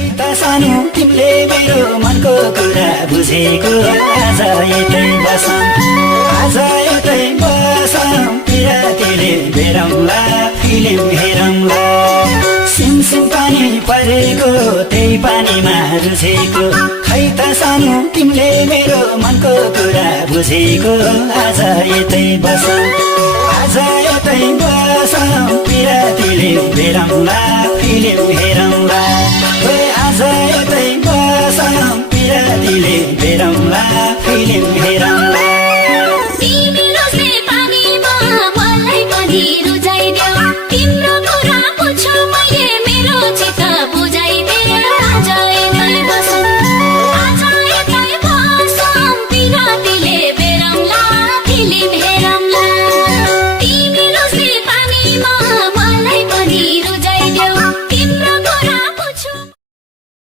खै त सानो तिमीले मेरो मनको कुरा बुझेको आज यतै बसौँ आज यतै बसौँ पिरातीले बेरौँला फिल्म हेरौँला सिमसिम पानी परेको त्यही पानीमा रुझेको खै त सानो तिमीले मेरो मनको कुरा बुझेको आज यतै बसौँ आज यतै बसौँ पिरातीले बेरौँला फिल्म हेरौँला